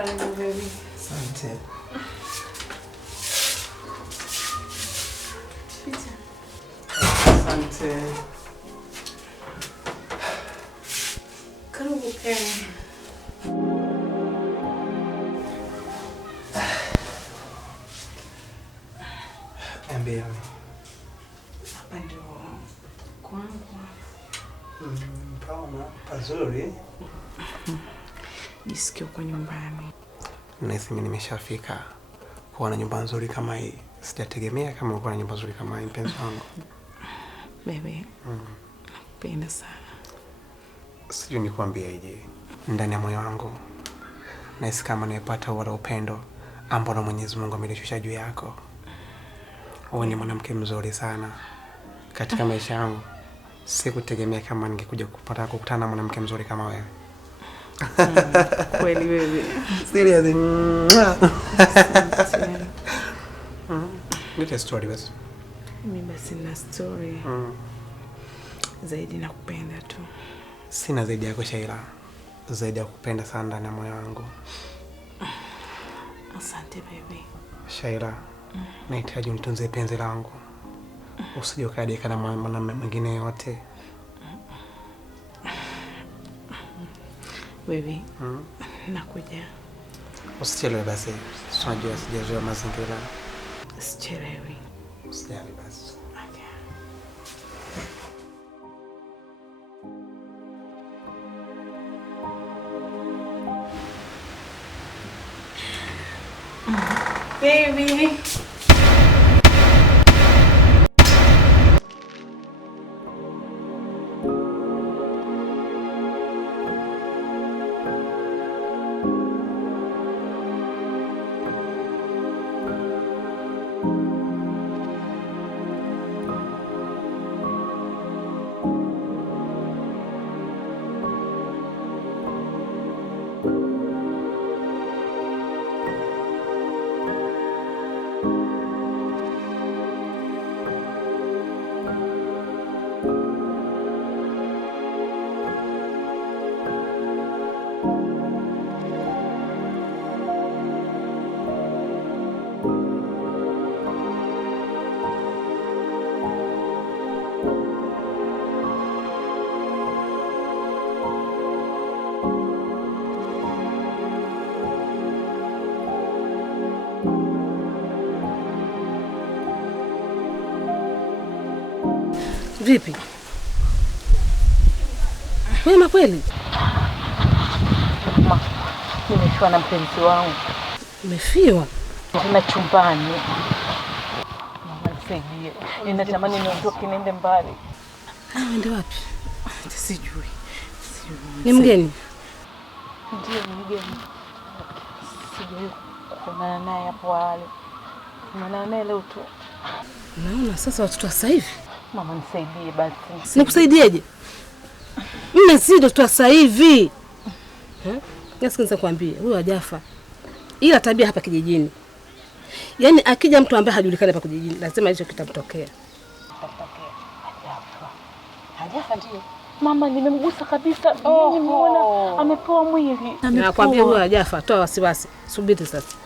Karibu baby. Asante. Pita. Asante. Karibu Karen. Ambia. Hapa ndio kwangu. Paona pazuri. Jisikia uko nyumbani. Nahisi mimi nimeshafika kuwa na nyumba nzuri kama hii. Sijategemea kama uko na nyumba nzuri kama hii mpenzi wangu. Bebe. Nakupenda sana. Sijui nikwambieje. Ndani ya moyo wangu nahisi kama nimepata ule upendo ambao Mwenyezi Mungu amelishusha juu yako. Wewe ni mwanamke mzuri sana. Katika maisha yangu sikutegemea kama ningekuja kukutana na mwanamke mzuri kama wewe. Kweli wewe. Serious. Nita story basi. Mimi basi na story. Zaidi nakupenda tu. Sina zaidi yako Shaila. Zaidi ya kupenda sana ndani ya moyo wangu. Asante baby. Shaila, nahitaji unitunze penzi langu. Usije ukadeka na mwanamume mwingine yote. Baby. Nakuja. Usichelewe basi. Unajua sijazoea mazingira. Sichelewi. Usijali basi. Baby. Vipi? Wema kweli? Nimefiwa na mpenzi wangu. Umefiwa? Nina chumbani. Mama nisaidie. Ninatamani niondoke niende mbali. Uende wapi? Sijui. Ni mgeni? Ndiyo mgeni. Sijui kuonana naye hapo awali. Kuonana naye leo tu. Naona sasa watoto sasa hivi. Mama nisaidie basi. Nikusaidieje? Mimi si ndo tu sasa hivi. Nasikiza kwambie, huyu hajafa. Ila tabia hapa kijijini. Yaani akija mtu ambaye hajulikani hapa kijijini, lazima hicho kitamtokea. Hajafa ndio. Mama nimemgusa kabisa. Nimeona amepoa mwili. Nakwambia huyu hajafa, toa wasiwasi. Subiri sasa.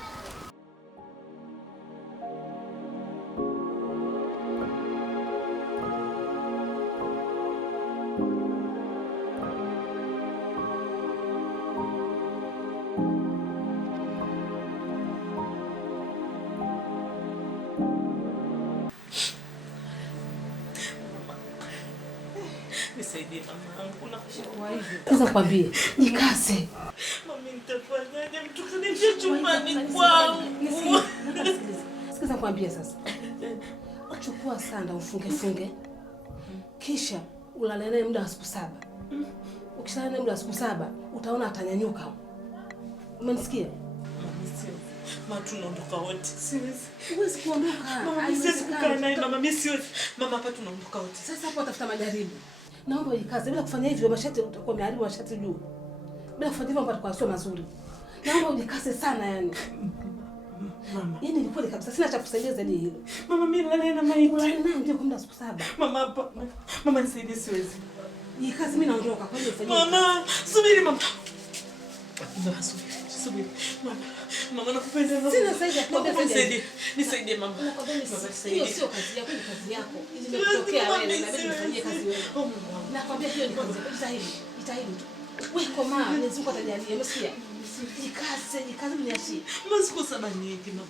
Nisaidie mama, kuna kushikwa hivi. Sasa kwambie, jikase. Mami nitafanyaje? Mtu kunitia chumbani kwangu. Sikiza kwambie sasa. Chukua sanda ufunge. Kisha ulale naye muda wa siku 7. Ukishalala naye muda wa siku 7, utaona atanyanyuka. Umenisikia? Mama tunaondoka wote. Siwezi. Huwezi kuondoka. Mama siwezi kukaa naye mama, mimi siwezi. Mama hapa tunaondoka wote. Sasa hapo utafuta majaribu. Naomba ujikaze. Bila kufanya hivyo mashati utakuwa umeharibu mashati juu. Bila kufanya hivyo mambo sio mazuri. Naomba ujikaze sana yani. Mama. Yaani ni kweli kabisa sina cha kusaidia zaidi hilo. Mama mimi nalala na maiti. Ulale naye ndio kwa muda siku 7. Mama hapa. Mama nisaidie siwezi. Jikaze mimi naondoka kwa hiyo fanyia. Mama, subiri mama. Ndio subiri. subiri. Mama nakupenda mama. Sina zaidi ya kuambia zaidi. Nisaidie mama. Hiyo sio kazi yako, ni kazi yako. Ili nimekutokea wewe na inabidi nifanyie kazi wewe. Nakwambia hiyo ni kazi yako. Jitahidi tu. Wewe koma, Mungu atajalia. Umesikia? Jikaze mniachie. Masiku 7 nyingi mama.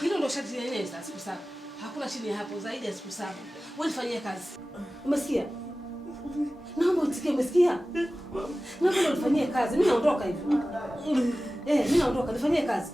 Hilo ndio sharti lenyewe sasa, siku 7. Hakuna chini ya hapo zaidi ya siku 7. Wewe nifanyie kazi. Umesikia? Naomba utikie, umesikia? Naomba nifanyie kazi. Mimi naondoka hivi. Mimi naondoka, nifanyie kazi.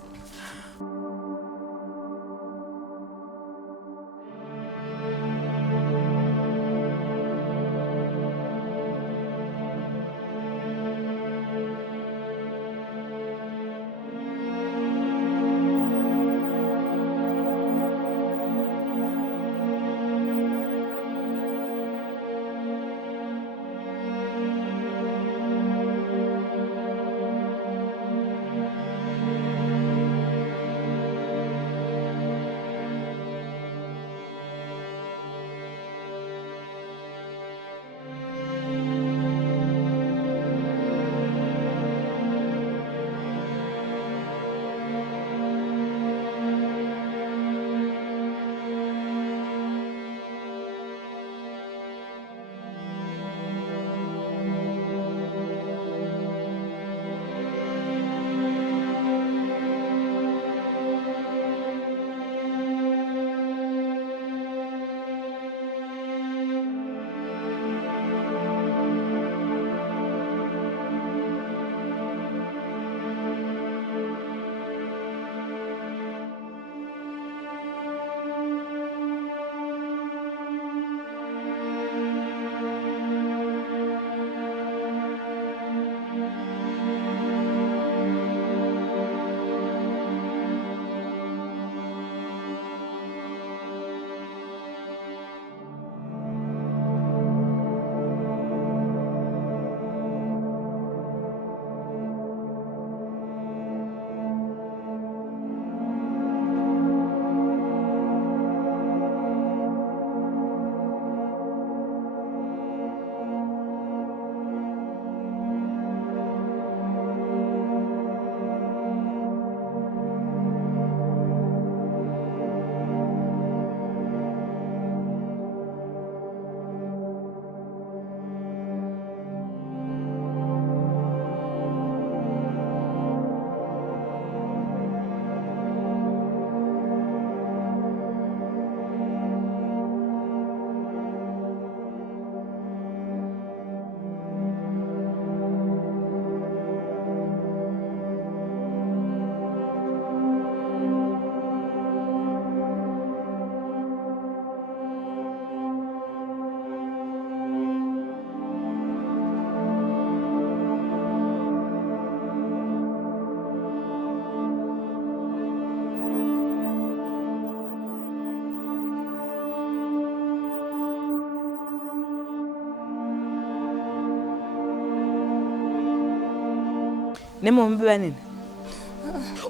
Nemo umebeba nini?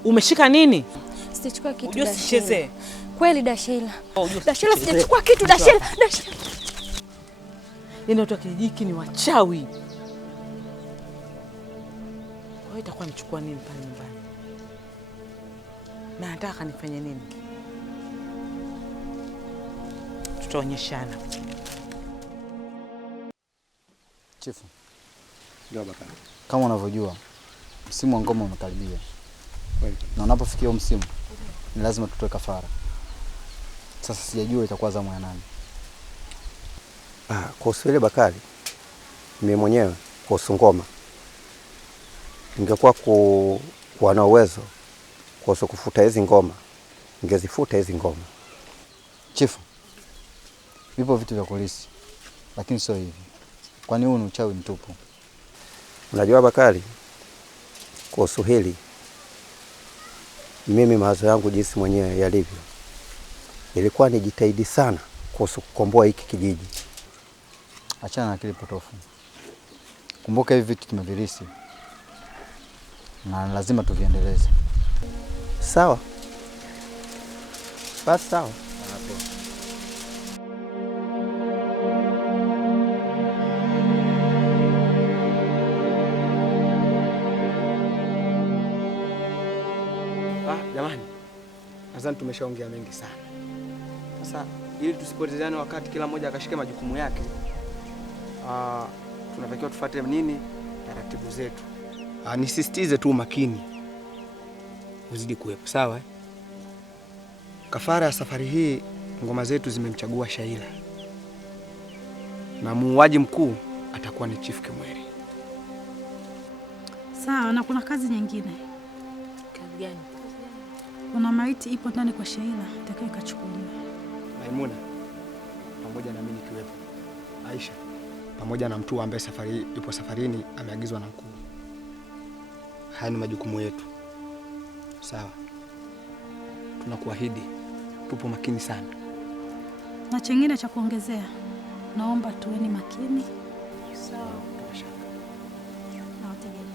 Umeshika nini? Sijachukua kitu. Unajua sichezee. Kweli Dashela. Dashela sijachukua kitu Dashela. Yaani watu wa kijiji hiki ni wachawi. Kwa hiyo itakuwa nichukua nini pale nyumbani? Na nataka nifanye nini? Tutaonyeshana. Chifu. Ndio baba. Kama unavyojua msimu wa ngoma umekaribia. Kweli. Na unapofikia msimu ni lazima tutoe kafara. Sasa sijajua itakuwa zamu ya nani. Kuhusu ile Bakari, mimi mwenyewe kuhusu ngoma, ningekuwa kuwa na uwezo kuhusu kufuta hizi ngoma, ningezifuta hizi ngoma. Chifu, vipo vitu vya polisi, lakini sio hivi. Kwani huu ni uchawi mtupu. Unajua Bakari, kuhusu hili, mimi mawazo yangu jinsi mwenyewe yalivyo, ilikuwa nijitahidi sana kuhusu kukomboa hiki kijiji. Achana na akili potofu. Kumbuka hivi vitu tumevirisi na lazima tuviendeleze. Sawa. Basi sawa. Jamani, nadhani tumeshaongea mengi sana. Sasa ili tusipotezane wakati, kila mmoja akashike majukumu yake, tunatakiwa tufuate nini taratibu zetu. Nisisitize tu makini uzidi kuwepo, sawa? Kafara ya safari hii ngoma zetu zimemchagua Shaila, na muuaji mkuu atakuwa ni Chief Kimweri. Sawa, na kuna kazi nyingine. Kazi gani? Kuna maiti ipo ndani kwa Shaila, itakayo kachukuliwa. Maimuna pamoja na mimi nikiwepo, Aisha pamoja na mtu ambaye yupo safarini ameagizwa na mkuu. Haya ni majukumu yetu, sawa? Tunakuahidi tupo makini sana. Na chengine cha kuongezea, naomba tuweni makini. Sawa. Na wategemea.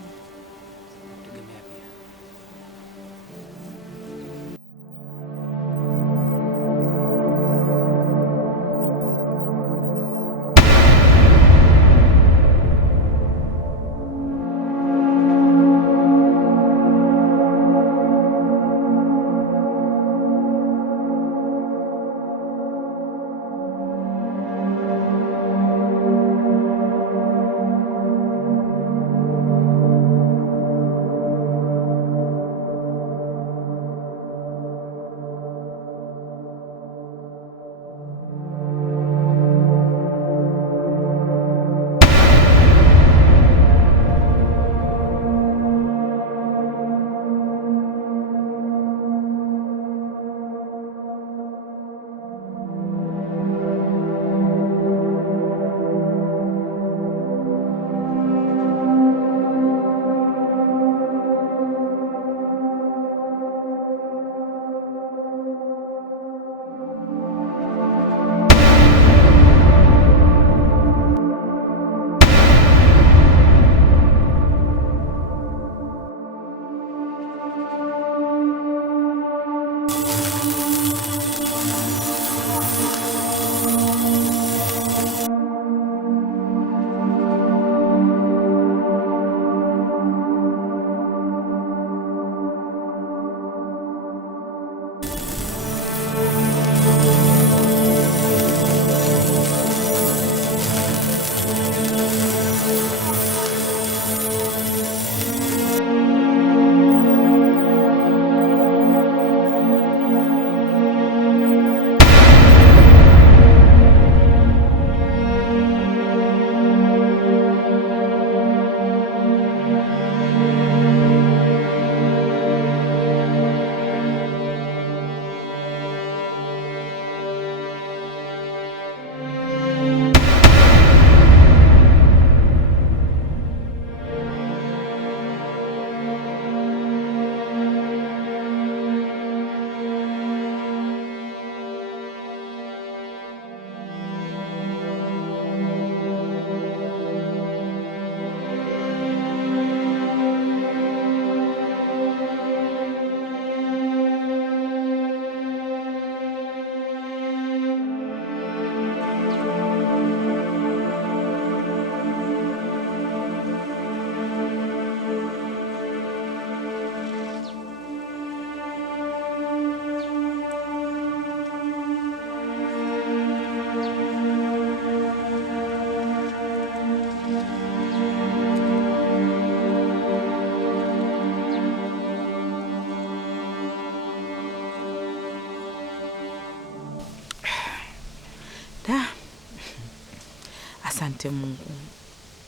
Asante Mungu,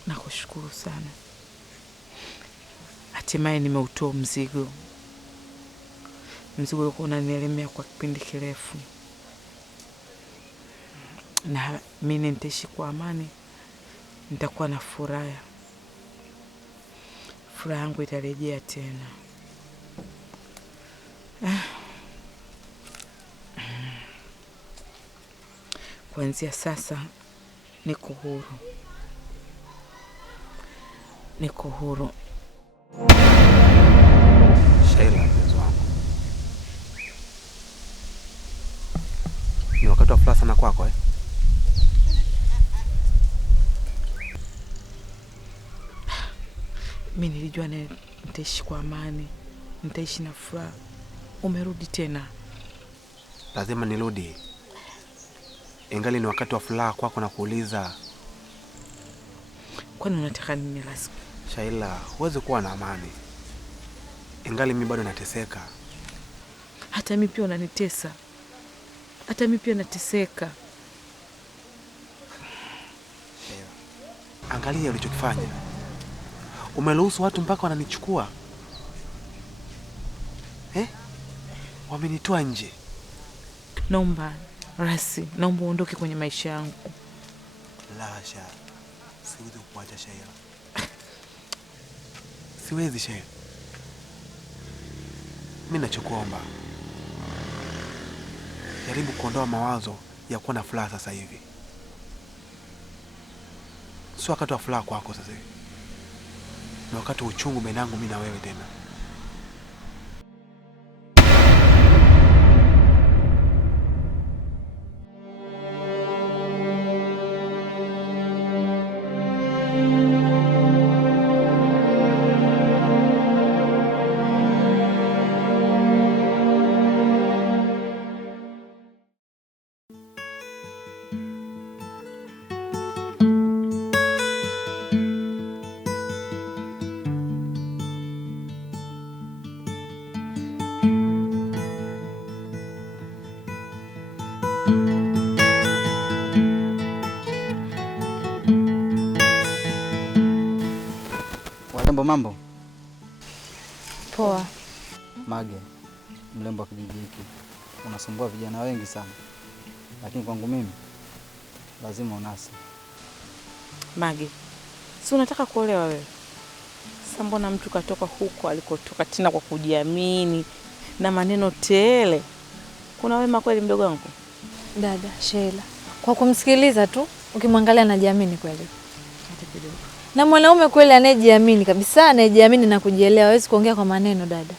nakushukuru sana. Hatimaye nimeutoa mzigo uliokuwa unanielemea kwa kipindi kirefu, na mimi nitaishi kwa amani, nitakuwa na furaha. Furaha yangu itarejea tena. Kuanzia sasa niko huru. Niko huru. Shaila, mpenzi wangu, ni wakati wa furaha sana kwako, Mimi nilijua nitaishi kwa amani, nitaishi na furaha. umerudi tena. Lazima nirudi. Ingali ni wakati wa furaha kwako na kuuliza. Kwani unataka nini Rasi? Shaila, huwezi kuwa na amani. Ingali mimi bado nateseka. Hata mimi pia unanitesa. Hata mimi pia nateseka. Angalia ulichokifanya. Umeruhusu watu mpaka wananichukua. Wamenitoa nje. Naomba Rasi, naomba uondoke kwenye maisha yangu. La hasha. Siwezi kukuacha Shaila. Siwezi Shaila. Mimi nachokuomba, jaribu kuondoa mawazo ya kuwa na furaha sasa hivi. Sio wakati wa furaha kwako sasa hivi. Ni wakati wa uchungu baina yangu mimi na wewe tena. Mambo poa. Mage, mlembo wa kijiji hiki unasumbua vijana wengi sana, lakini kwangu mimi lazima unasi. Mage, si unataka kuolewa wewe? Sasa mbona mtu katoka huko alikotoka tena kwa kujiamini na maneno tele? Kuna wema kweli mdogo wangu? Dada Sheila, kwa kumsikiliza tu ukimwangalia anajiamini kweli. Hata kidogo. Na mwanaume kweli anayejiamini kabisa, anayejiamini na kujielewa, hawezi kuongea kwa maneno dada.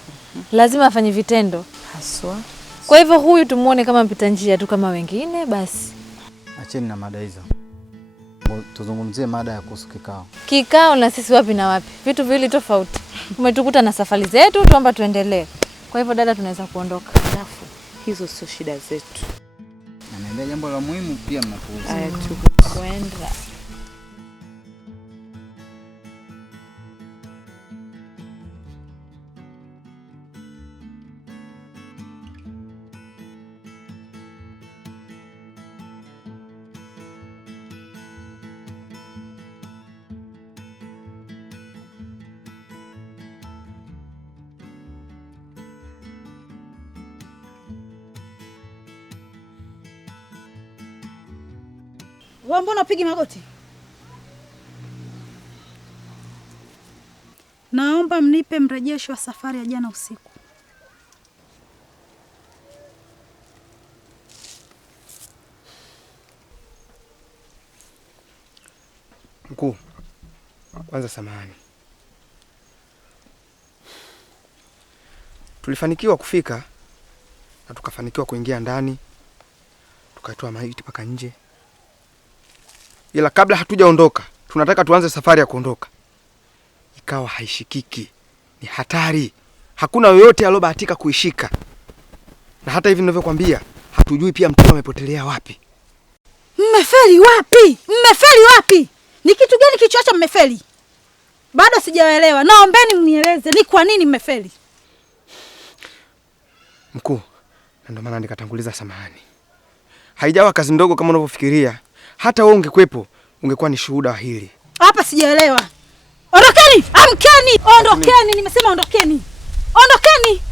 Lazima afanye vitendo haswa. Kwa hivyo huyu tumuone kama mpita njia tu kama wengine basi. Acheni na mada hizo. Tuzungumzie mada ya kuhusu kikao. Kikao na sisi wapi na wapi? Vitu viwili tofauti. Umetukuta na safari zetu, tuomba tuendelee. Kwa hivyo dada, tunaweza kuondoka. Alafu hizo sio shida zetu. Na niambia jambo la muhimu pia mnapuuza. Haya tu kwenda. Wewe mbona upigi magoti? Naomba mnipe mrejesho wa safari ya jana usiku. Mkuu, kwanza samahani. Tulifanikiwa kufika na tukafanikiwa kuingia ndani. Tukatoa maiti paka nje. Ila kabla hatujaondoka, tunataka tuanze safari ya kuondoka. Ikawa haishikiki. Ni hatari. Hakuna yoyote aliyobahatika kuishika. Na hata hivi ninavyokuambia, hatujui pia mtu amepotelea wapi. Mmefeli wapi? Mmefeli wapi? Ni kitu gani kichoacha mmefeli? Bado sijaelewa. Naombeni mnieleze ni kwa nini mmefeli. Mkuu, na ndio maana nikatanguliza samahani. Haijawa kazi ndogo kama unavyofikiria. Hata wewe ungekuepo, ungekuwa ni shuhuda wa hili. Hapa sijaelewa. Ondokeni! Amkeni! Ondokeni! Nimesema ondokeni. Ondokeni!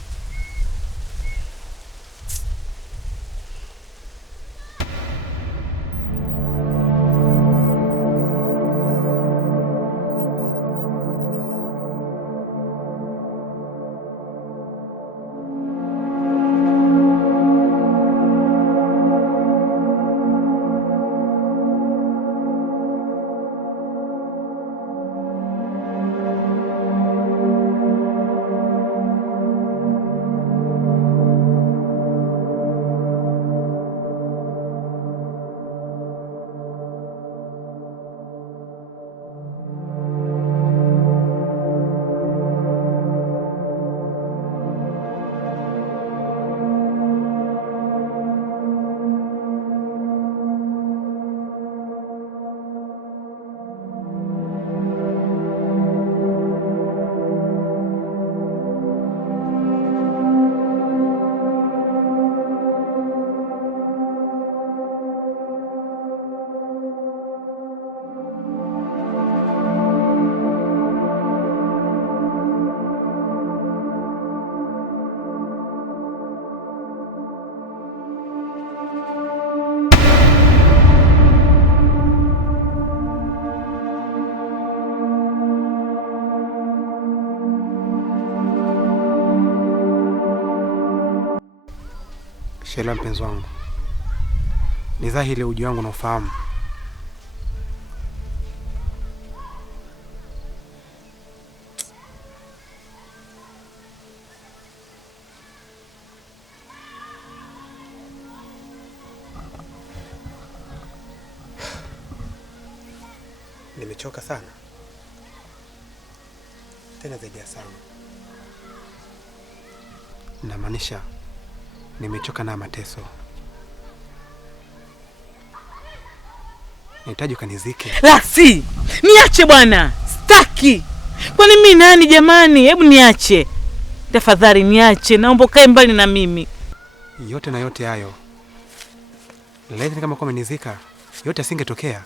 Sheila mpenzi wangu, ni dhahiri uji wangu na ufahamu. Nimechoka sana, tena zaidi ya sana. Namaanisha nimechoka na mateso. Nahitaji ukanizike. Lasi, niache bwana. Sitaki. Kwani mimi nani jamani? Hebu niache. Tafadhali niache. Naomba kae mbali na mimi. Yote na yote hayo, laiti kama kwa umenizika, yote asingetokea.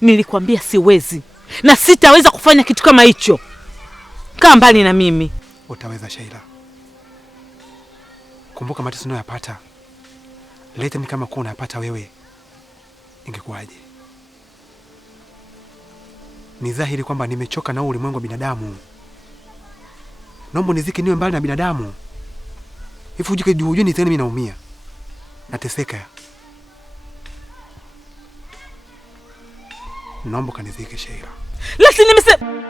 Nilikwambia siwezi. Na sitaweza kufanya kitu kama hicho. Kaa mbali na mimi. Utaweza Sheila. Kumbuka mateso unayoyapata. Laiti kama kwa unayapata wewe, ingekuwaje? Ni dhahiri kwamba nimechoka na ulimwengu wa binadamu. Naomba nizike niwe mbali na binadamu. Hivi ujue ni tena mimi naumia. Nateseka. Naomba kanizike Sheila. Lasi nimesema.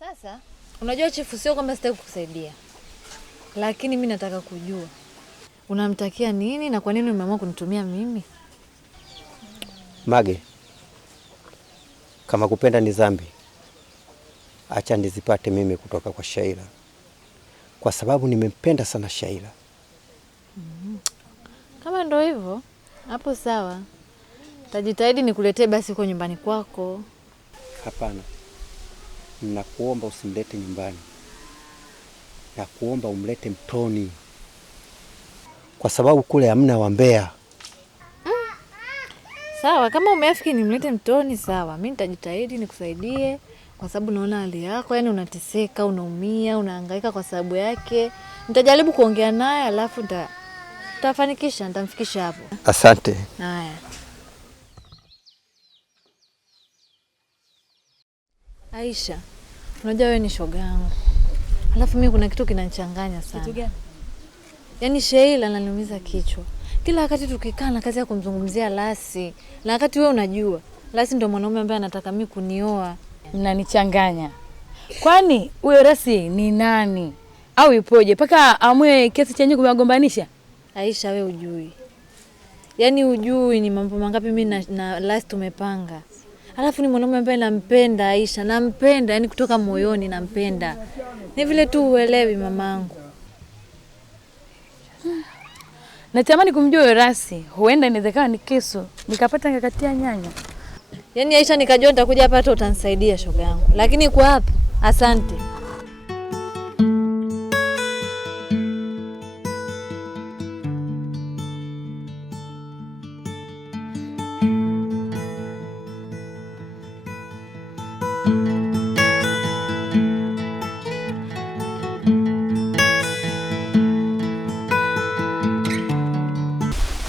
Sasa unajua chifu, sio kwamba sitaki kukusaidia, lakini mimi nataka kujua unamtakia nini na kwa nini umeamua kunitumia mimi? Mage, kama kupenda ni dhambi, acha nizipate mimi kutoka kwa Sheila, kwa sababu nimempenda sana Sheila. Kama ndo hivyo, hapo sawa. Tajitahidi nikuletee basi kwa nyumbani kwako. Hapana. Nakuomba usimlete nyumbani. Nakuomba umlete mtoni. Kwa sababu kule hamna wambea. Sawa, kama umeafiki nimlete mtoni sawa. Mimi nitajitahidi nikusaidie kwa sababu naona hali yako, yani unateseka, unaumia, unahangaika kwa sababu yake. Nitajaribu kuongea naye alafu nitafanikisha, nitamfikisha hapo. Asante. Haya. Aisha, unajua wewe ni shoga yangu. Alafu mimi kuna kitu kinanichanganya sana. Kitu gani? Yaani Sheila ananiumiza kichwa. Kila wakati tukikaa na kazi ya kumzungumzia Lasi. Na wakati wewe unajua, Lasi ndio mwanaume ambaye anataka mimi kunioa. Mnanichanganya. Kwani huyo Lasi ni nani? Au ipoje? Paka amwe kesi chenye kumgombanisha? Aisha, wewe ujui. Yaani ujui ni mambo mangapi mimi na Lasi tumepanga. Alafu ni mwanaume ambaye nampenda Aisha, nampenda, yani kutoka moyoni nampenda. Ni vile tu uelewi mamangu. Natamani kumjua huyo Lasi. Huenda inawezekana ni kisu. Nikapata ngakatia nyanya. Yaani Aisha nikajua nitakuja hapa hata utanisaidia shoga yangu. Lakini kwa hapo, asante.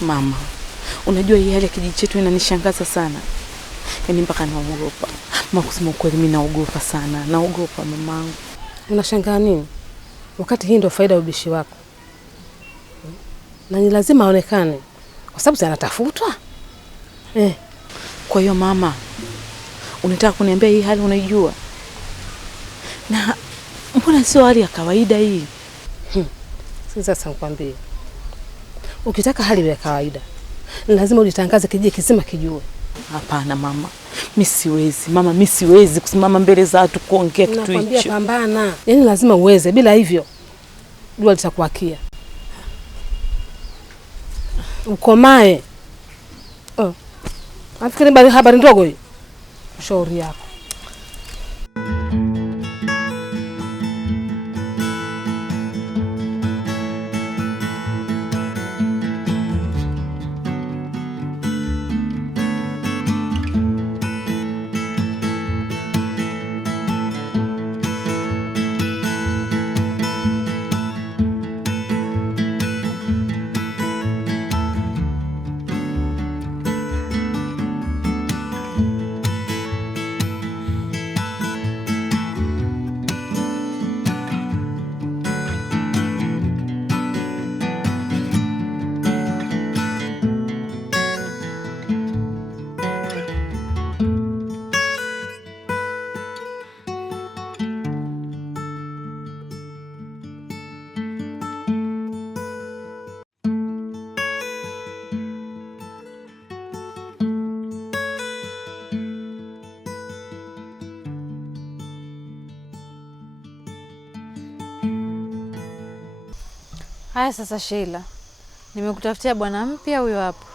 Mama, unajua hii hali ya kijiji chetu inanishangaza sana. Yaani mpaka naogopa. Mama, kusema ukweli mimi naogopa sana. Naogopa mamangu. Unashangaa nini? Wakati hii ndio faida ya ubishi wako. Na ni lazima aonekane kwa sababu anatafutwa. Kwa hiyo mama, unataka kuniambia hii hali unaijua? Na mbona sio hali ya kawaida hii? Sasa nikwambie. Ukitaka hali ya kawaida, ni lazima ujitangaze kijiji kizima kijue. Hapana mama. Mimi siwezi. Mama, mimi siwezi kusimama mbele za watu kuongea kitu hicho. Nakwambia pambana. Yaani lazima uweze, bila hivyo jua litakuakia. Ukomae. Afikiri habari ndogo hii. Shauri yako. Haya sasa Sheila, nimekutafutia bwana mpya huyo hapo.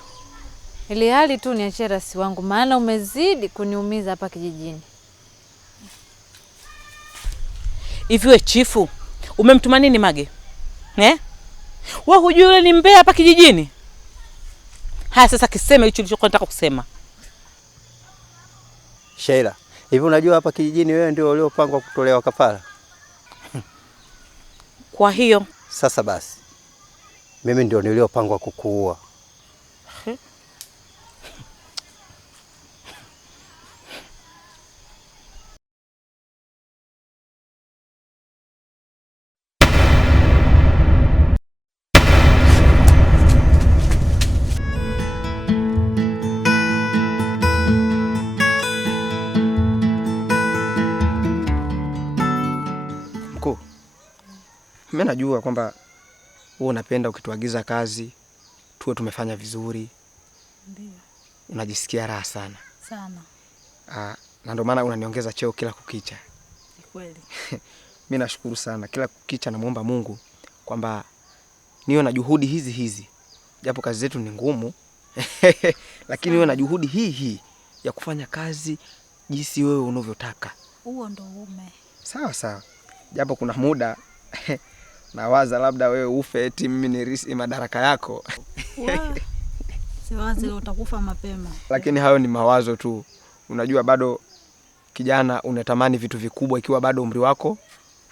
Ili hali tu niachie rasi wangu, maana umezidi kuniumiza hapa kijijini. Hivi we chifu, umemtuma nini Mage? Wewe hujui yule ni mbea hapa kijijini? Haya sasa kiseme hicho ulichokuwa unataka kusema. Sheila, hivi unajua hapa kijijini wewe ndio uliopangwa kutolewa kafara? Kwa hiyo sasa basi mimi ndio niliopangwa kukuua. Mkuu, mimi najua kwamba wewe unapenda ukituagiza kazi tuwe tumefanya vizuri. Ndio. Unajisikia raha sana. Sana. Na ndio maana unaniongeza cheo kila kukicha. Ni kweli. Mimi nashukuru sana. Kila kukicha namuomba Mungu kwamba niwe na juhudi hizi. Japo kazi zetu ni ngumu, lakini niwe na juhudi hii ya kufanya kazi jinsi wewe unavyotaka. Huo ndo ume. Sawa. Japo kuna muda nawaza labda wewe ufe eti mimi nirisi madaraka yako. Siwazi leo utakufa mapema. Lakini hayo ni mawazo tu. Unajua bado kijana unatamani vitu vikubwa ikiwa bado umri wako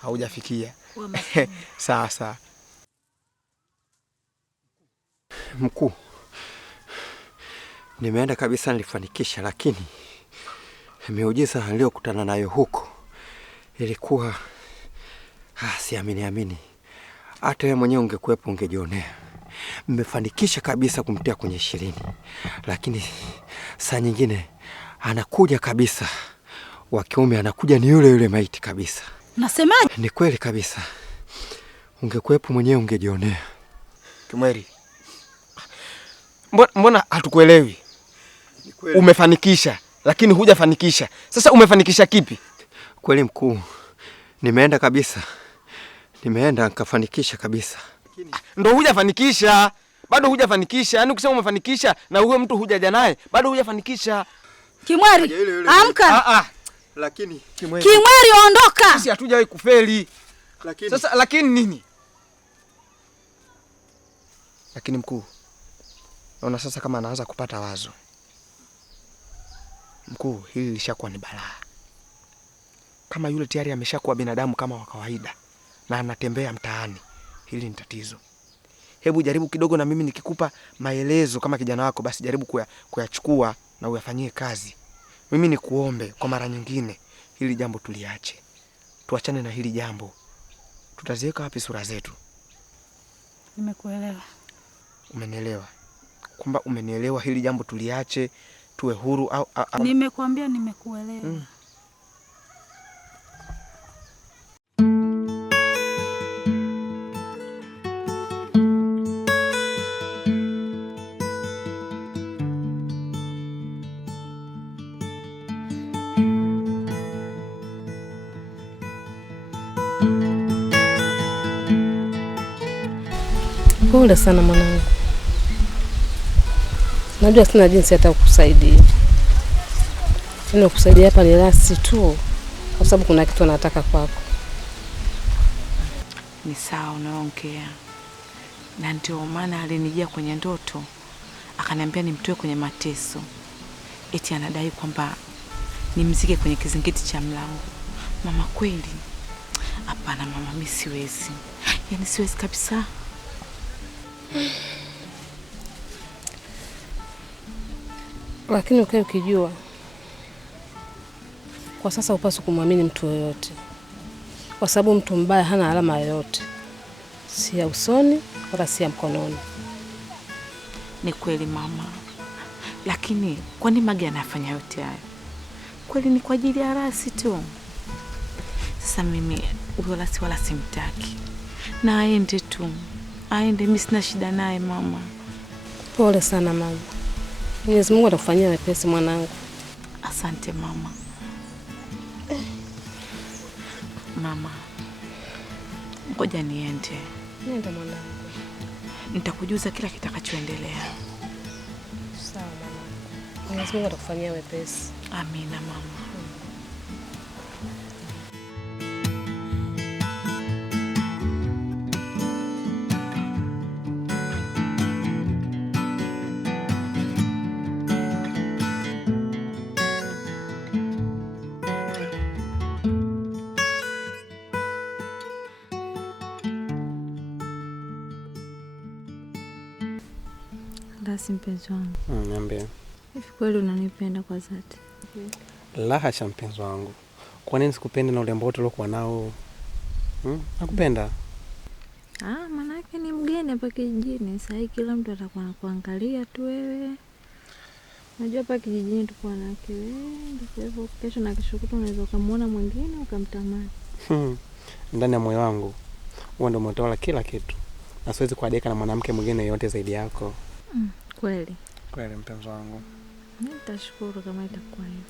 haujafikia. Sawa. Mkuu, nimeenda kabisa nilifanikisha, lakini miujiza niliyokutana nayo huko ilikuwa siamini. Hata wewe mwenyewe ungekuepo ungejionea. Mmefanikisha kabisa kumtia kwenye 20. Lakini saa nyingine anakuja kabisa wa kiume, anakuja ni yule maiti kabisa. Nasemaje? Ni kweli kabisa. Ungekuepo mwenyewe ungejionea. Kimweri, mbona hatukuelewi? Umefanikisha lakini hujafanikisha. Sasa umefanikisha kipi? Kweli mkuu, nimeenda kabisa. Nimeenda nikafanikisha kabisa. Ndio hujafanikisha. Bado hujafanikisha. Yaani ukisema umefanikisha na huyo mtu hujaja naye, bado hujafanikisha. Kimweri, amka. Lakini Kimweri ondoka. Sisi hatujawahi kufeli. Sasa lakini nini? Lakini mkuu, naona sasa kama anaanza kupata wazo. Mkuu, hili lishakuwa ni balaa. Kama yule tayari ameshakuwa binadamu kama wa kawaida na anatembea mtaani, hili ni tatizo. Hebu jaribu kidogo na mimi nikikupa maelezo kama kijana wako, basi jaribu kuyachukua na uyafanyie kazi. Mimi nikuombe kwa mara nyingine, hili jambo tuliache. Tuachane na hili jambo. Tutaziweka wapi sura zetu? Nimekuelewa. Umenielewa? Kwamba umenielewa, hili jambo tuliache, tuwe huru au Nimekuambia nimekuelewa. Pole sana mwanangu. Najua sina jinsi hata kukusaidia. Kusaidia hapa ni rasi tu, kwa sababu kuna kitu anataka kwako. Ni sawa unaongea. Na ndio maana alinijia kwenye ndoto, akaniambia nimtoe kwenye mateso. Eti anadai kwamba nimzike kwenye kizingiti cha mlango. Mama kweli? Hapana mama, mimi siwezi. Yaani siwezi kabisa. Lakini ukae ukijua kwa sasa upaswi kumwamini mtu yoyote, kwa sababu mtu mbaya hana alama yoyote, si ya usoni wala si ya mkononi. Ni kweli mama, lakini kwa nini Mage anafanya yote hayo? Kweli ni kwa ajili ya rasi tu? Sasa mimi huyo rasi wala simtaki, na aende tu, aende, mimi sina shida naye mama. Pole sana mama. Mwenyezi Mungu atakufanyia wepesi mwanangu. Asante mama. Mama, ngoja niende. Nenda mwanangu. Nitakujuza kila kitakachoendelea. Sawa mama. Mwenyezi Mungu atakufanyia wepesi. Amina mama. Basi mpenzi wangu. Niambie. Hivi kweli unanipenda kwa dhati? La hasha mpenzi wangu. Kwa nini sikupende na urembo wote uliokuwa nao? Nakupenda. Maana yake ni mgeni hapa kijijini. Sasa kila mtu atakuwa anakuangalia tu wewe. Unajua hapa kijijini tupo wanawake wengi. Kwa hivyo kesho na kesho kutwa unaweza kumuona mwingine ukamtamani. Ndani ya moyo wangu wewe ndio umetawala kila kitu. Na siwezi kuadeka na mwanamke mwingine yote zaidi yako. Kweli. Kweli mpenzi wangu. Nitashukuru kama itakuwa hivyo.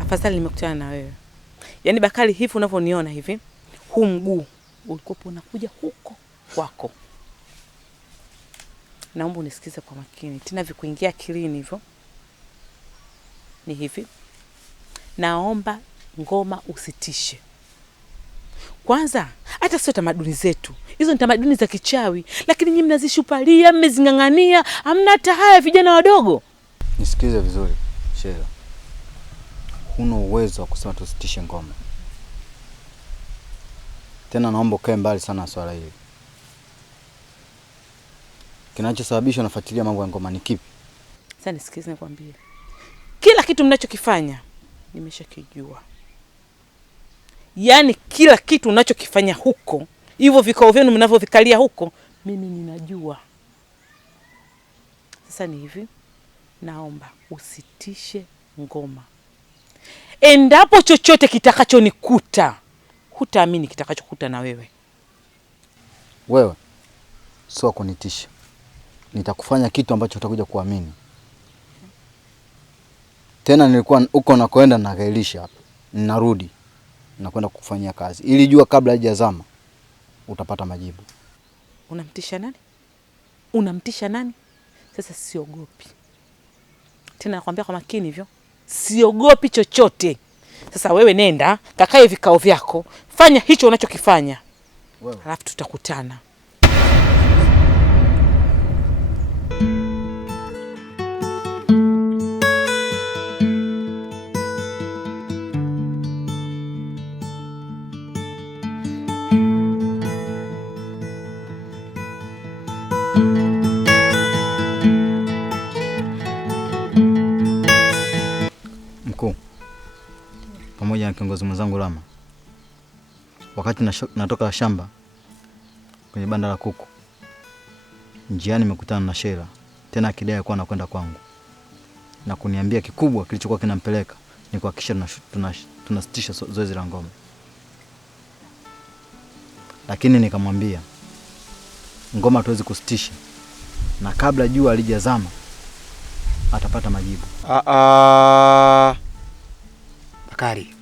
Afadhali nimekutana na wewe. Yaani Bakari, hivi unavyoniona hivi, huu mguu ulikuwa unakuja huko kwako. Naomba unisikize kwa makini. Tena vikuingia akilini hivyo. Ni hivi. Naomba ngoma usitishe. Kwanza, hata sio tamaduni zetu. Hizo ni tamaduni za kichawi, lakini nyinyi mnazishupalia, mmezingangania, hamna hata haya vijana wadogo. Nisikize vizuri, Sheila. Huna uwezo wa kusema tusitishe ngoma. Tena naomba ukae mbali sana swala hili. Kinachosababisha unafuatilia mambo ya ngoma ni kipi? Sasa nisikize nikwambie. Kila kitu mnachokifanya nimeshakijua. Yaani kila kitu unachokifanya huko, hivyo vikao vyenu mnavyovikalia huko, mimi ninajua. Sasa ni hivi, naomba usitishe ngoma. Endapo chochote kitakachonikuta, hutaamini kitakachokuta na wewe. Wewe sio kunitisha. Nitakufanya kitu ambacho utakuja kuamini. Tena nilikuwa uko nakoenda na Kailisha hapa. Ninarudi. Nakwenda kukufanyia kazi. Ili jua kabla haijazama utapata majibu. Unamtisha nani? Unamtisha nani? Sasa siogopi. Tena nakwambia kwa makini hivyo. Siogopi chochote. Sasa wewe nenda, kakae vikao vyako, fanya hicho unachokifanya. Alafu tutakutana. Mkuu, pamoja na kiongozi mwenzangu Rama, wakati natoka shamba kwenye banda la kuku, njiani nimekutana na Sheila, tena akidai kuwa anakwenda kwangu na kuniambia kikubwa kilichokuwa kinampeleka ni kuhakikisha tunasitisha zoezi la ngoma. Lakini nikamwambia ngoma hatuwezi kusitisha, na kabla jua halijazama atapata majibu. Bakari,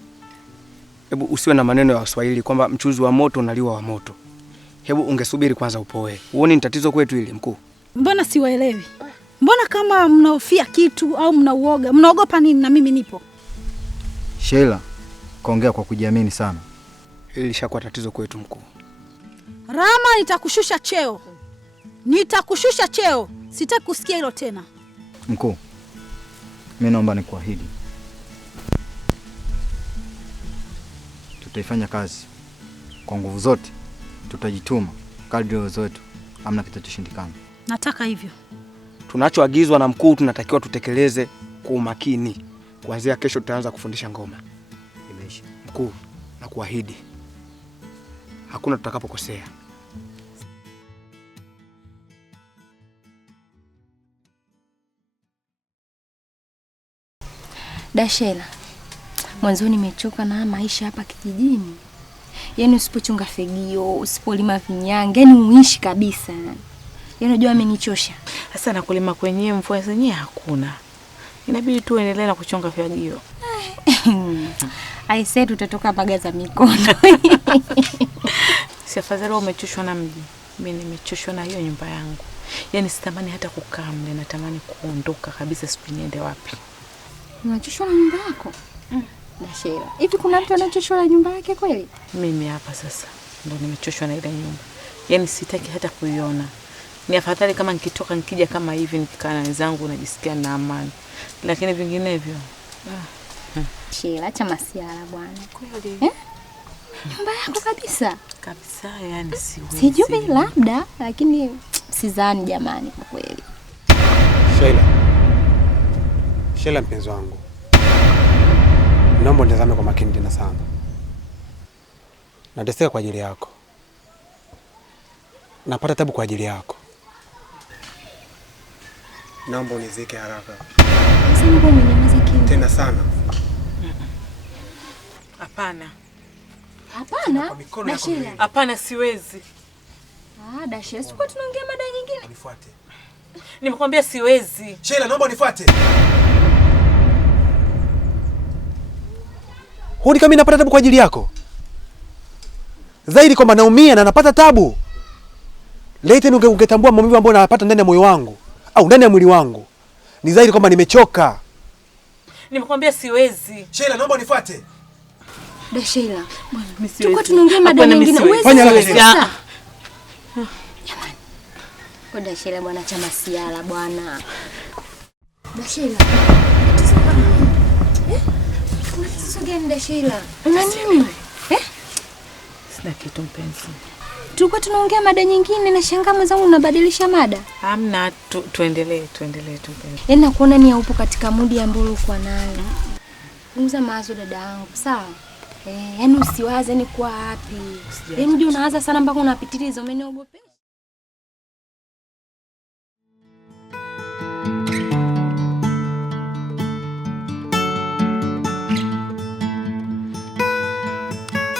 hebu usiwe na maneno ya Waswahili kwamba mchuzi wa moto unaliwa wa moto. Hebu ungesubiri kwanza upoe. Uone ni tatizo kwetu ile mkuu. Mbona siwaelewi? Mbona kama mnaofia kitu au mnauoga? Mnaogopa nini na mimi nipo? Sheila, kaongea kwa kujiamini sana. Hili lishakuwa tatizo kwetu mkuu. Rama, nitakushusha cheo. Nitakushusha cheo. Sitaki kusikia hilo tena. Mkuu, mimi naomba nikuahidi. tutaifanya kazi kwa nguvu zote, tutajituma kadri ya uwezo wetu, hamna kitachoshindikana. Nataka hivyo. Tunachoagizwa na mkuu tunatakiwa tutekeleze kwa umakini. Kuanzia kesho tutaanza kufundisha ngoma. Imeisha. Mkuu, na kuahidi hakuna tutakapokosea. Dashela, mwanzo nimechoka na maisha hapa kijijini. Yaani usipochunga fegio, usipolima vinyange, yaani uishi kabisa. Yaani unajua amenichosha. Sasa na kulima kwenyewe mvua zenyewe hakuna. Inabidi tu uendelee na kuchonga fagio. Aisee tutatoka pagaza mikono. Si afadhali umechoshwa na mji. Mimi nimechoshwa na hiyo nyumba yangu. Yaani sitamani hata kukaa mle, natamani kuondoka kabisa, sijui niende wapi. Unachoshwa na nyumba yako? Dashela. Hivi kuna mtu anachoshwa na nyumba yake kweli? Mimi hapa sasa ndo nimechoshwa na ile nyumba. Yaani sitaki hata kuiona. Ni afadhali kama nikitoka nikija kama hivi nikikaa na wenzangu najisikia na amani. Lakini vinginevyo Shela, acha masiara bwana. Kweli? Nyumba yako kabisa? Kabisa, yani siwezi. Sijui labda, lakini sidhani jamani kwa kweli. Shela mpenzi wangu. Naomba nitazame kwa makini tena sana. Nateseka kwa ajili yako. Napata tabu kwa ajili yako. Naomba unizike haraka. Sasa kwa mnyamaza kimya. Tena sana. Hapana. Hapana? Dashela. Hapana, siwezi. Dashela, sikuwa tunaongea mada nyingine. Unifuate. Nimekwambia siwezi. Shela, naomba unifuate. Huni kama napata tabu kwa ajili yako. Zaidi kwamba naumia na napata tabu. Laiti ungetambua maumivu ambayo napata ndani ya moyo wangu au ndani ya mwili wangu. Ni zaidi kwamba nimechoka. Nimekwambia siwezi. Shela, naomba unifuate. Dashela, mimi siwezi. Tulikuwa tunaongea mada nyingine. Fanya haraka. Jamani. Kwa Dashela bwana, chama siala bwana. Dashela. Kuna tatizo gani Dashela? Una nini? Sina kitu mpenzi. Tulikuwa tunaongea mada nyingine na shangaa mwenzangu unabadilisha mada. Hamna, tuendelee tu mpenzi. Yaani nakuona ni upo katika mudi ambayo uko nayo. Punguza mawazo dada yangu, sawa? Yaani usiwaze ni kwa wapi. Yaani unajua unaanza sana mpaka unapitiliza, umeniogopesha.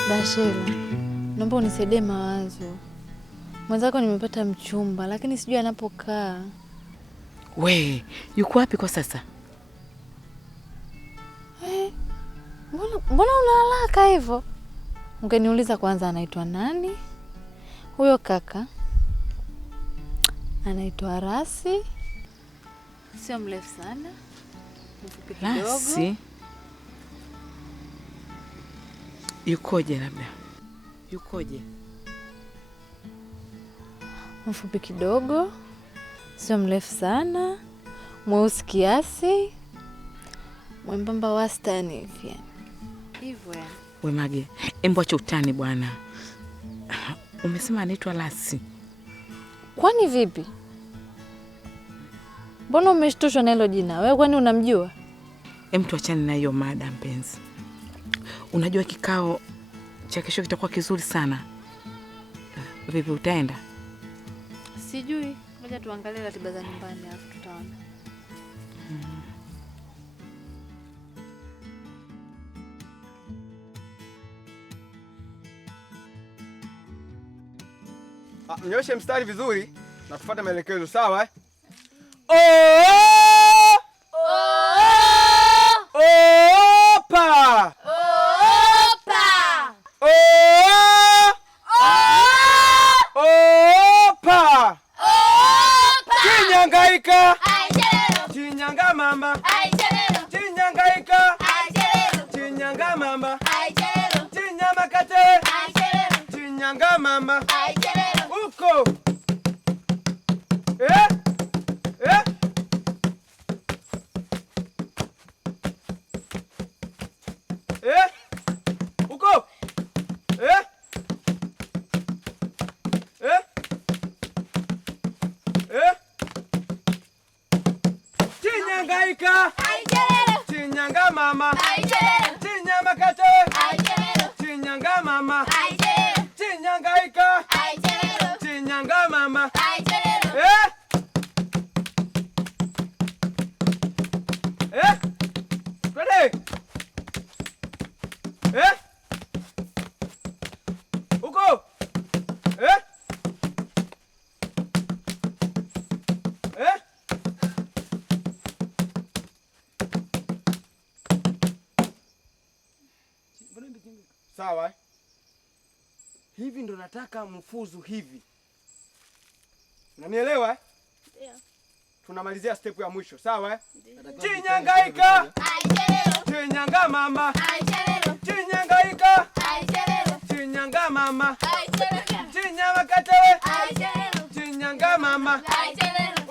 Dashela, naomba unisaidie mawazo. Mwenzako nimepata mchumba lakini sijui anapokaa. We, yuko wapi kwa sasa? Mbona una haraka hivyo? Ungeniuliza kwanza anaitwa nani? Huyo kaka anaitwa Rasi. Sio mrefu sana. Mfupi kidogo. Rasi? Yukoje labda? Yukoje? Mfupi kidogo. Sio mrefu sana. Mweusi kiasi. Mwembamba wastani hivi. Hivyo ya. We Mage, embo acha utani bwana. Umesema anaitwa Rasi. Kwani vipi? Mbona umeshtushwa na hilo jina? Wewe kwani unamjua? Mtu achane na hiyo mada mpenzi. Unajua kikao cha kesho kitakuwa kizuri sana. Vipi utaenda? Sijui. Ngoja tuangalie ratiba za nyumbani alafu tutaona. Mnyoshe mstari vizuri na kufuata maelekezo, sawa eh? Opa! Opa! Chinyangaika! Chinyanga mama! Chinyangaika! Chinyanga mama! Chinyamakate! Chinyanga mama! Uko! Uko! mama. Chinyama kate. Chinyanga mama. Chinyanga ika. Chinyanga mama. Ready? Uko? Sawa. Hivi ndo nataka mfuzu hivi. Unanielewa? Ndio. Tunamalizia step ya mwisho, sawa? Chinyangaika. Chinyanga mama. Chinyangaika. Chinyanga mama. Chinyama katewe. Chinyanga mama.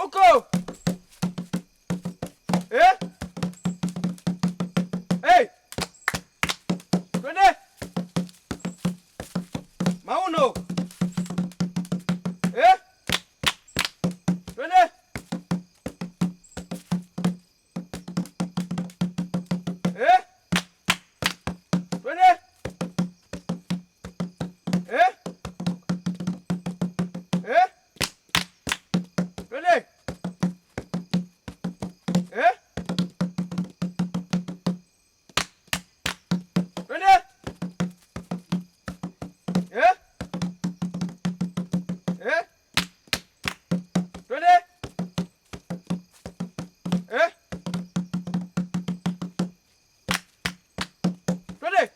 Uko? Hey! Twende! Mauno! Twende! Twende! Twende!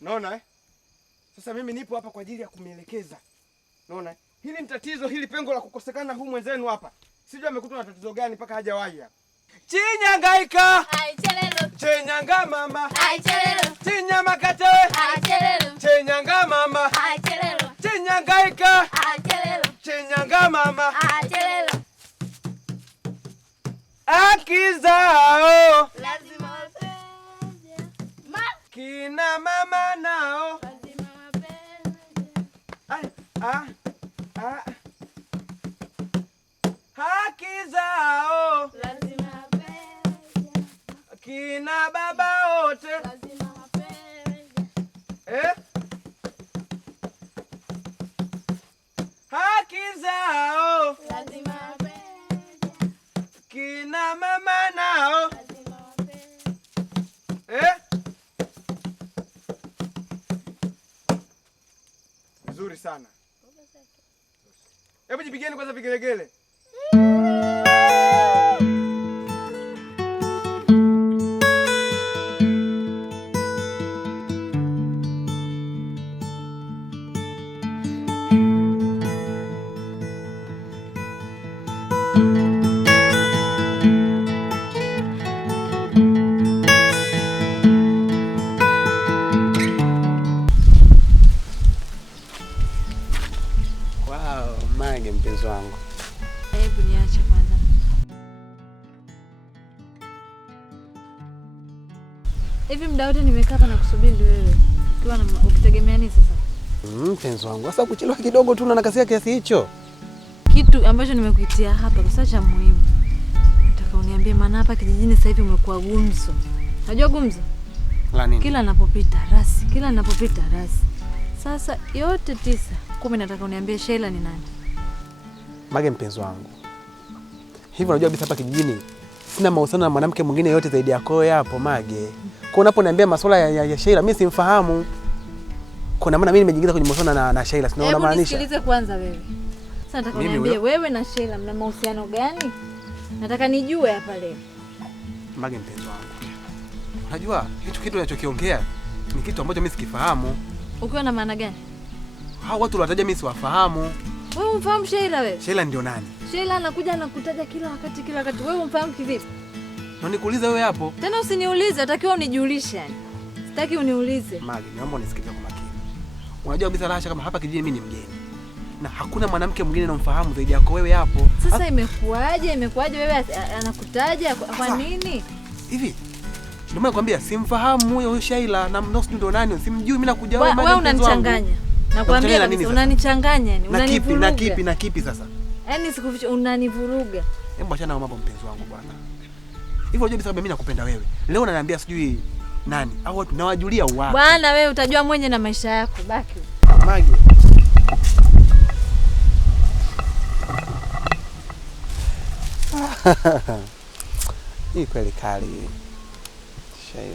Naona sasa mimi nipo hapa kwa ajili ya kumielekeza. Naona hili ni tatizo, hili pengo la kukosekana huu mwenzenu hapa. Sijui amekutwa na tatizo gani mpaka hajawahi hapa. Chinyangaika. Chinyanga mama. Chinyama kate. Chinyanga mama. Chinyangaika. Chinyanga mama. Akizao lazima wapende. Kina mama nao lazima wapende. Haki zao lazima wapende. Kina baba wote lazima wapende. Haki zao lazima wapende. Kina mama nao lazima wapende. Nzuri sana. Hebu jipigeni kwanza vigelegele. Mage mpenzi wangu. Hebu niache kwanza. Hivi muda wote nimekaa hapa na kusubiri wewe. Ukitegemea nini sasa? Mpenzi wangu, sasa kuchelewa kidogo tu na nakasia kiasi hicho. Kitu ambacho nimekuitia hapa kwa sababu cha muhimu. Nataka uniambie maana hapa kijijini sasa hivi umekuwa gumzo. Unajua gumzo? La nini? Kila ninapopita rasi, kila ninapopita rasi. Sasa yote 9, 10 nataka uniambie Sheila ni nani? Mage mpenzi wangu. Hivi unajua bisa hapa kijijini sina mahusiano na mwanamke mwingine yote zaidi yako hapo Mage. Kwa unaponiambia masuala ya Sheila mimi simfahamu. Kuna maana mimi nimejiingiza kwenye mahusiano na Sheila, sina unamaanisha? Hebu nisikilize kwanza wewe. Sasa nataka uniambie wewe na Sheila mna mahusiano gani? Nataka nijue hapa leo. Mage mpenzi wangu. Unajua kitu unachokiongea ni kitu ambacho mimi sikifahamu. Ukiwa na maana gani? Hao watu wataja mimi siwafahamu. Wewe umfahamu Sheila wewe? Sheila ndio nani? Sheila anakuja anakutaja kila wakati. Wewe umfahamu kivipi? Na nikuuliza wewe hapo. Tena usiniulize, utakiwa unijulishe yani. Sitaki uniulize. Magi, naomba unisikilize kwa makini. Unajua kabisa Rasha kama hapa kijijini mimi ni mgeni. Na hakuna mwanamke mwingine namfahamu zaidi yako wewe hapo. Sasa imekuaje? Imekuaje wewe anakutaja kwa nini? Hivi. Ndio maana nakwambia simfahamu huyo Shaila na Mnos ndo nani? Simjui mimi nakuja wewe Magi. Wewe unanichanganya. Nakwambia unanichanganya yani. Unanivuruga. Na kipi sasa? Yaani sikuficha unanivuruga. Hebu achana na mambo mpenzi wangu bwana. Hivi unajua sababu mimi nakupenda wewe. Leo unaniambia sijui nani au watu nawajulia wapi? Bwana wewe utajua mwenye na maisha yako. Baki. Magi. Hii kweli kali. Shaila.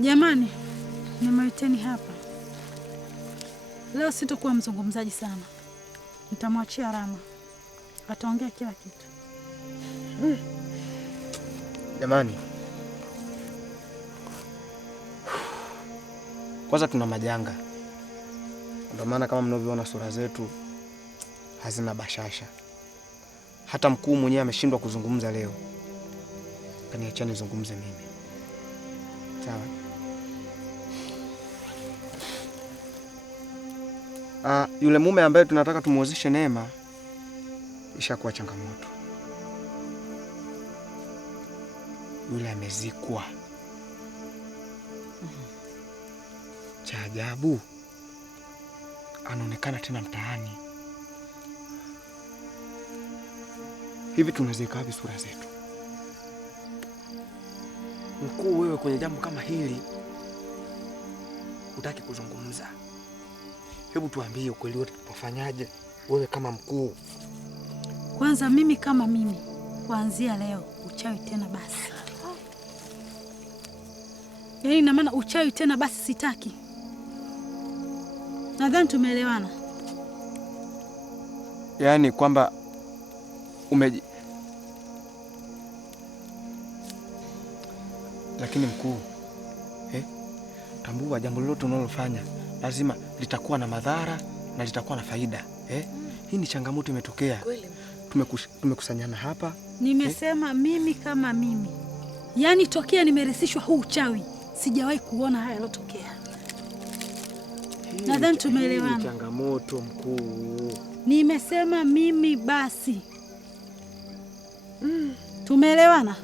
Jamani, nimeiteni hapa leo. Sitakuwa mzungumzaji sana, nitamwachia Rama, ataongea kila kitu. Jamani, kwanza tuna majanga, ndio maana kama mnavyoona sura zetu hazina bashasha. Hata mkuu mwenyewe ameshindwa kuzungumza leo, kaniachani nizungumze mimi. Sawa? Yule mume ambaye tunataka tumuozeshe Neema ishakuwa changamoto. Yule amezikwa. Cha ajabu, anaonekana tena mtaani. Hivi tunazika wapi sura zetu? Mkuu, wewe kwenye jambo kama hili hutaki kuzungumza. Hebu tuambie ukweli wote, tufanyaje wewe kama mkuu? Kwanza mimi kama mimi, kuanzia leo uchawi tena basi. Yaani ina maana uchawi tena basi sitaki. Nadhani tumeelewana. Yaani kwamba lakini mkuu, tambua jambo lolote unalofanya lazima litakuwa na madhara na litakuwa na faida. Hii ni changamoto imetokea. Tumekusanyana hapa. Nimesema mimi kama mimi. Yaani tokea nimerisishwa huu uchawi sijawahi kuona haya yalotokea. Nadhani tumeelewana. Changamoto mkuu. Nimesema mimi basi. Tumeelewana?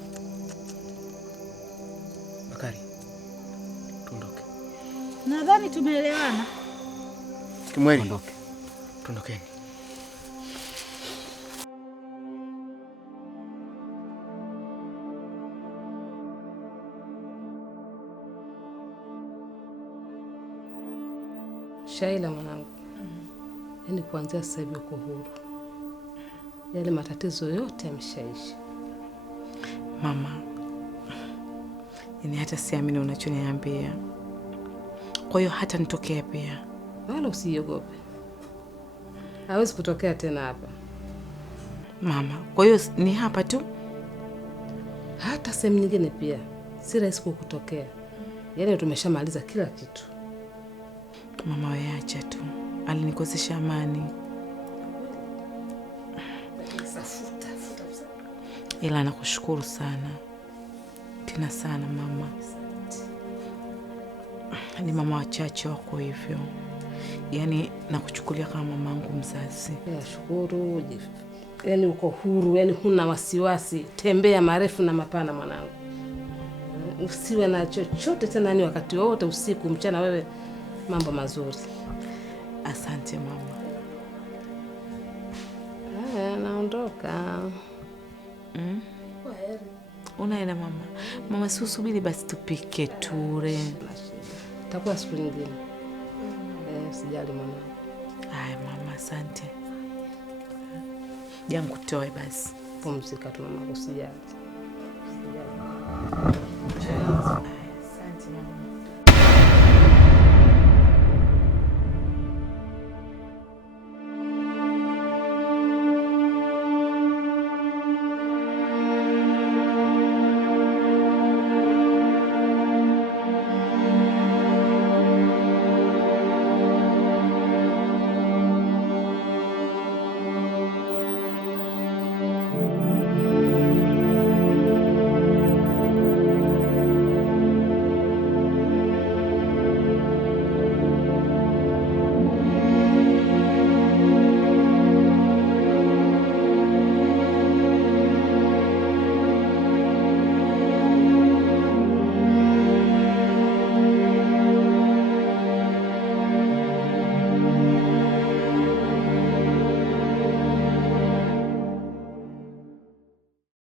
Bakari, tuondoke. Nadhani tumeelewana. Kimweli, tuondoke. Tuondokeni. Shaila mwanangu, yaani kuanzia sasa hivi uko huru. Yale matatizo yote yameshaisha. Mama, yaani hata siamini unachoniambia. Kwa hiyo hata nitokea pia. Wala usiogope. Hawezi kutokea tena hapa. Mama, kwa hiyo ni hapa tu? Hata sehemu nyingine pia. Si rahisi kukutokea. Yaani tumeshamaliza kila kitu. Mama, wewe acha tu. Alinikosesha amani. Ila nakushukuru sana. Tena sana mama. Ni mama wachache wako hivyo. Yaani nakuchukulia kama mamangu mzazi. Nashukuru. Yaani uko huru, yaani huna wasiwasi. Tembea marefu na mapana mwanangu. Usiwe na chochote tena, ni wakati wote, usiku mchana, wewe mambo mazuri. Asante mama. Naondoka. Unaenda mama? Mama, si usubiri basi tupike ture. Takuwa siku nyingine. Usijali mwanangu. Haya mama, asante. Jangu toe basi. Pumzika tu mama, usijali. Usijali.